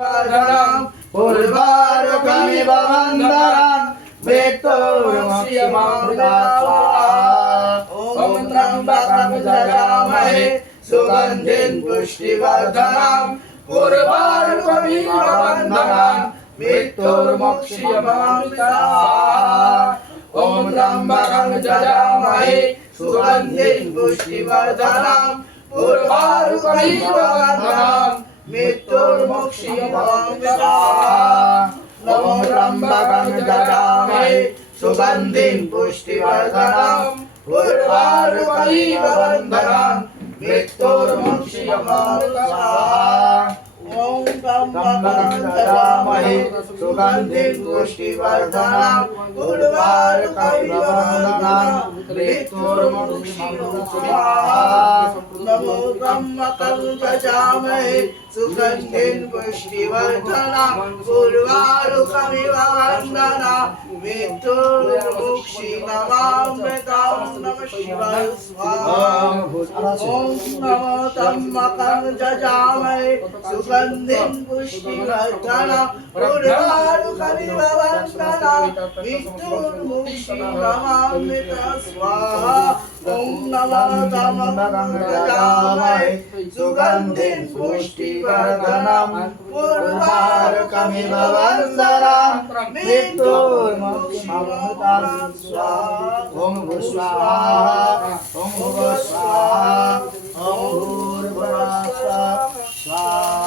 वर्धनम् उर्वारुकमिव वन्दनान् मृत्युर्मुक्षीयमामृतात् ॐ त्र्यम्बकं यजामहे सुगन्धिं पुष्टिवर्धनम् उर्वारुकमिव वन्दनान् मृत्युर्मुक्षीयमामृतात् ॐ त्र्यम्बकं यजामहे सुगन्धिं पुष्टिवर्धनम् उर्वारुकमिव वन्दनान् मृत्युर्मुक्षीयमामृतात् नमो त्र्यम्बकं यजामहे सुगन्धिं पुष्टिवर्धनम् उर्वारुकमिव वन्दनान् मृत्युर्मुक्षीयमामृतात् ॐ त्र्यम्बकं यजामहे सुगन्धिं पुष्टिवर्धनम् उर्वारुकमिव वन्दनान् मृत्युर्मुक्षीयमामृतात् नमो त्र्यम्बकं यजामहे सुगन्धिं पुष्टिवर्धनम् उर्वारुकमिव वन्दनान् मृत्युर्मुक्षीयमामृतात् नमः शिवाय स्वाहा ॐ नमो त्र्यम्बकं यजामहे सुगन्धिं पुष्टिवर्धनम् उर्वारुकमिव वन्दनान् मृत्युर्मुक्षीयमामृतात् स्वाहा ॐ नमो त्र्यम्बकं यजामहे सुगन्धिं पुष्टिवर्धनम् उर्वारुकमिव वन्दनान् मृत्युर्मुक्षीयमामृतात् स्वाहा ॐ स्वाहा ॐ स्वाहा ॐ भूर्भुवः स्वाहा